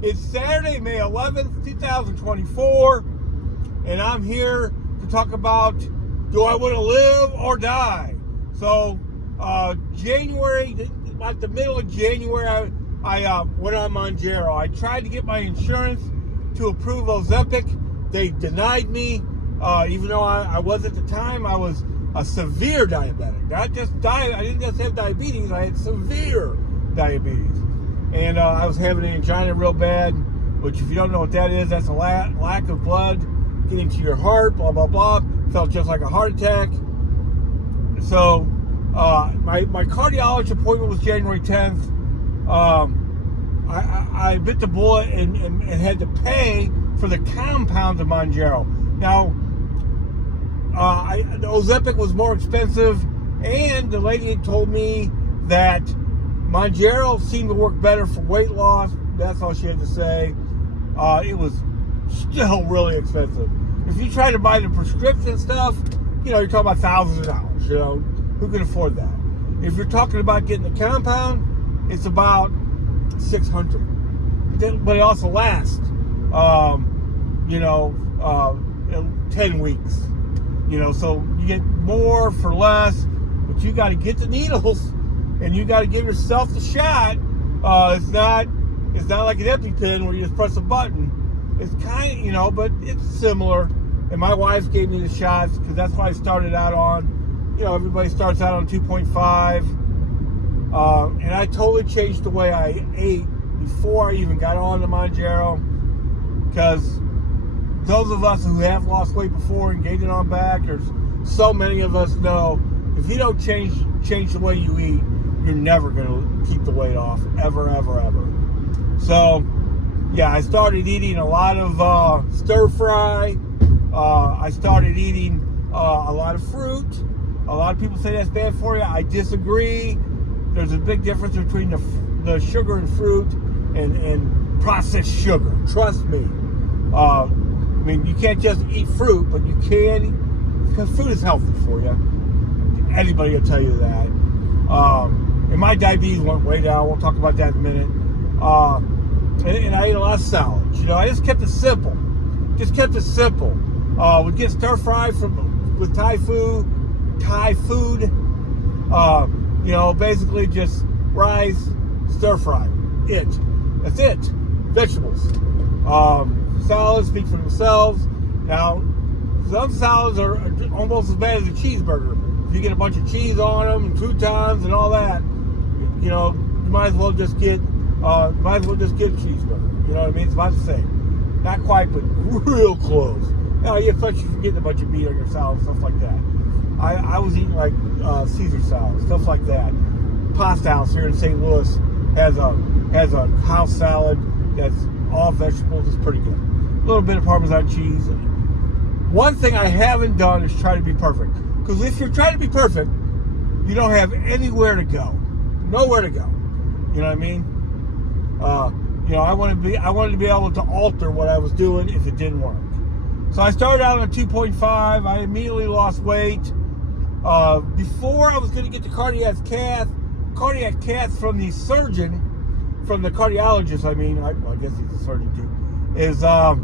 It's Saturday, May 11th, 2024, and I'm here to talk about, do I want to live or die? So, January, like the middle of January, I went on Mounjaro. I tried to get my insurance to approve Ozempic. They denied me, even though I was at the time, I was a severe diabetic. Not just I didn't just have diabetes, I had severe diabetes. And I was having an angina real bad, which if you don't know what that is, that's a lack of blood getting to your heart, blah, blah, blah. Felt just like a heart attack. So my cardiologist appointment was January 10th. I bit the bullet and had to pay for the compound of Mounjaro. Now, the Ozempic was more expensive, and the lady had told me that Mounjaro seemed to work better for weight loss. That's all she had to say. It was still really expensive. If you try to buy the prescription stuff, you're talking about thousands of dollars. Who can afford that? If you're talking about getting the compound, it's about $600. But it also lasts, 10 weeks. So you get more for less, but you got to get the needles. And you got to give yourself the shot. It's not like an EpiPen where you just press a button. It's kind of, but it's similar. And my wife gave me the shots because that's what I started out on. Everybody starts out on 2.5. And I totally changed the way I ate before I even got on the Mounjaro. Because those of us who have lost weight before and gained it on back, there's so many of us know, if you don't change the way you eat, you're never going to keep the weight off, ever, ever, ever. So, yeah, I started eating a lot of stir fry. I started eating a lot of fruit. A lot of people say that's bad for you. I disagree. There's a big difference between the sugar and fruit and processed sugar. Trust me. You can't just eat fruit, but you can, because fruit is healthy for you. Anybody will tell you that. And my diabetes went way down. We'll talk about that in a minute. And I ate a lot of salads. I just kept it simple. Would get stir fry with Thai food. Basically just rice, stir fry. That's it. Vegetables. Salads speak for themselves. Now, some salads are almost as bad as a cheeseburger. If you get a bunch of cheese on them and croutons and all that, you might as well just get a cheeseburger. You know what I mean? It's about the same. Not quite, but real close. You're getting a bunch of meat on your salad, stuff like that. I was eating like Caesar salad, stuff like that. Pasta House here in St. Louis has a house salad that's all vegetables. It's pretty good. A little bit of Parmesan cheese. One thing I haven't done is try to be perfect. Because if you're trying to be perfect, you don't have anywhere to go. Nowhere to go. You know what I mean? I wanted to be able to alter what I was doing if it didn't work. So I started out on 2.5. I immediately lost weight. Before I was going to get the cardiac cath from the surgeon, from the cardiologist, I guess he's a surgeon too, is I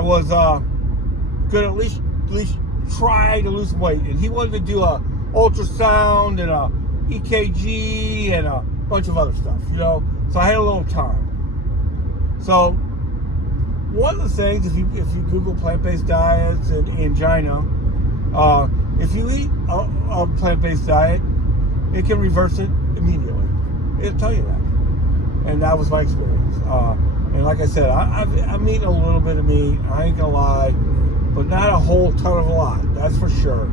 was going to at least try to lose some weight, and he wanted to do a ultrasound and a EKG and a bunch of other stuff, so I had a little time. So one of the things, if you Google plant-based diets and angina, if you eat a plant-based diet, it can reverse it immediately. It'll tell you that, and that was my experience. And like I said, I'm eating a little bit of meat, I ain't gonna lie, but not a whole ton of a lot, that's for sure.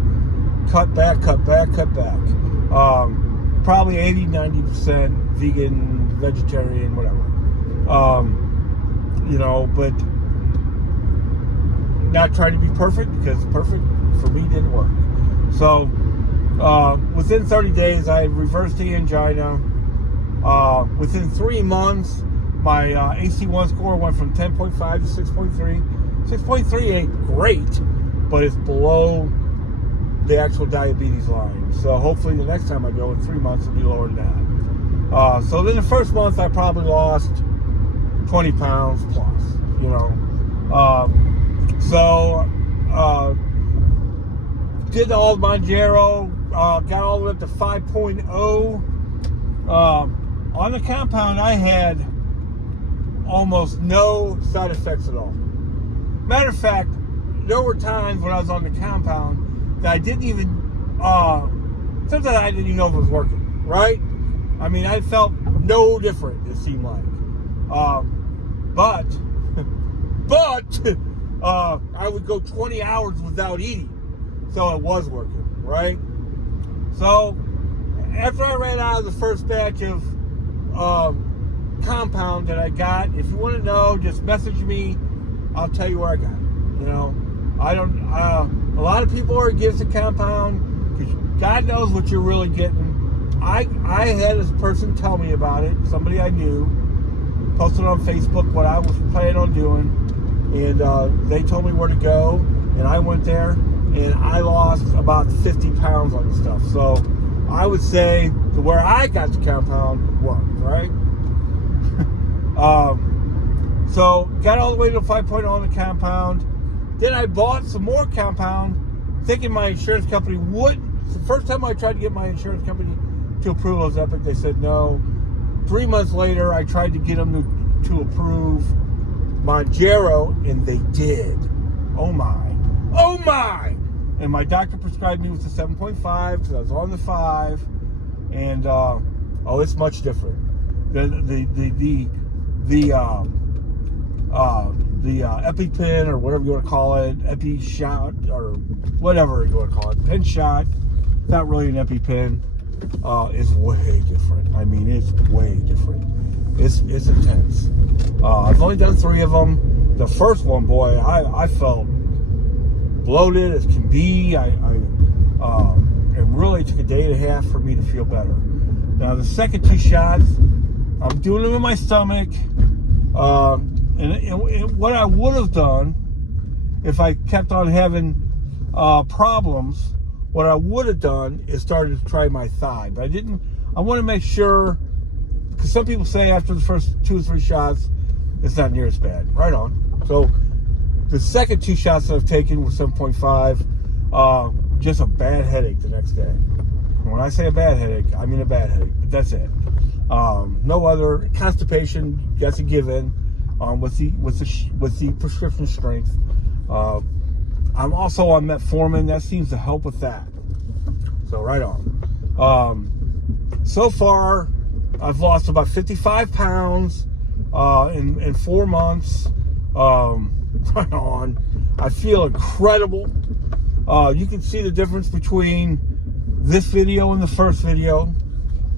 Cut back. Probably 80-90% vegan, vegetarian, whatever. But not trying to be perfect, because perfect for me didn't work. So within 30 days, I reversed the angina. Within 3 months, my AC1 score went from 10.5 to 6.3. 6.3 ain't great, but it's below the actual diabetes line. So hopefully the next time I go in 3 months, it'll be lower than that. So then the first month, I probably lost 20 pounds plus, you know. Did all Mounjaro, got all the way up to 5.0. On the compound, I had almost no side effects at all. Matter of fact, there were times when I was on the compound that I didn't even, sometimes I didn't even know if it was working, right? I mean, I felt no different, it seemed like. But I would go 20 hours without eating. So it was working, right? So after I ran out of the first batch of compound that I got, if you want to know, just message me. I'll tell you where I got it. You know, I don't. A lot of people are against the compound because God knows what you're really getting. I had this person tell me about it. Somebody I knew posted on Facebook what I was planning on doing, and they told me where to go, and I went there, and I lost about 50 pounds on the stuff. So I would say that where I got the compound worked, right? So got all the way to 5.0 on the compound. Then I bought some more compound, thinking my insurance company would. The first time I tried to get my insurance company to approve those Epic, they said no. 3 months later, I tried to get them to approve Mounjaro, and they did. Oh my. And my doctor prescribed me with the 7.5 because I was on the 5, and it's much different. The EpiPen, or whatever you want to call it, Epi shot, or whatever you want to call it, pen shot. It's not really an EpiPen. Is way different. I mean, it's way different. It's intense. I've only done 3 of them. The first one, boy, I felt bloated as can be. It really took a day and a half for me to feel better. Now the second 2 shots, I'm doing them in my stomach. And what I would have done if I kept on having problems, what I would have done is started to try my thigh. But I didn't. I want to make sure, because some people say after the first 2 or 3 shots, it's not near as bad. Right on. So the second 2 shots that I've taken with 7.5, just a bad headache the next day. When I say a bad headache, I mean a bad headache. But that's it. No other constipation. Got to give in. With the prescription strength. I'm also on metformin. That seems to help with that. So right on. So far, I've lost about 55 pounds in 4 months. Right on. I feel incredible. You can see the difference between this video and the first video.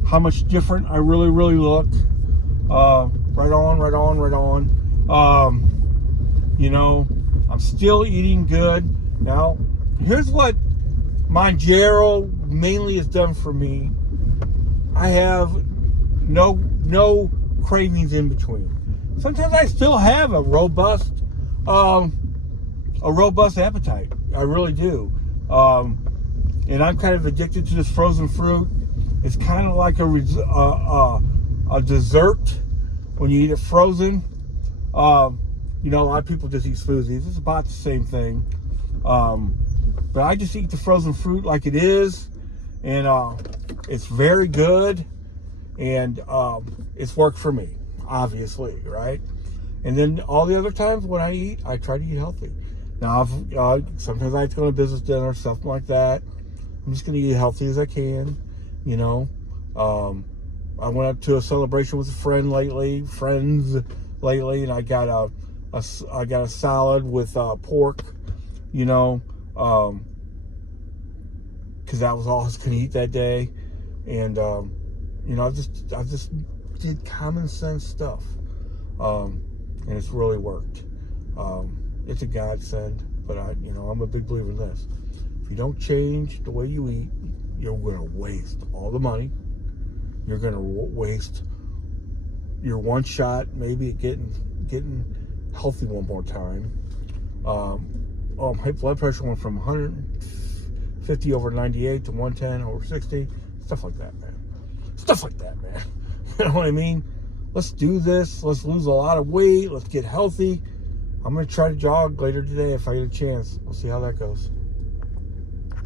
How much different I really look. Right on. You know, I'm still eating good. Now, here's what Mounjaro mainly has done for me. I have no cravings in between. Sometimes I still have a robust appetite. I really do. And I'm kind of addicted to this frozen fruit. It's kind of like a dessert when you eat it frozen. You know, a lot of people just eat smoothies. It's about the same thing. But I just eat the frozen fruit like it is. And it's very good. And it's worked for me, obviously, right? And then all the other times when I eat, I try to eat healthy. Now, sometimes I have to go to business dinner, something like that. I'm just going to eat as healthy as I can, you know. I went up to a celebration with friends lately, and I got a salad with pork, you know, because that was all I was going to eat that day. And you know, I just did common sense stuff, and it's really worked. It's a godsend, but I'm a big believer in this. If you don't change the way you eat, you're going to waste all the money. You're going to waste your one shot, maybe at getting healthy one more time. My blood pressure went from 150 over 98 to 110 over 60. Stuff like that, man. You know what I mean? let's do this. Let's lose a lot of weight. Let's get healthy. I'm going to try to jog later today if I get a chance. We'll see how that goes.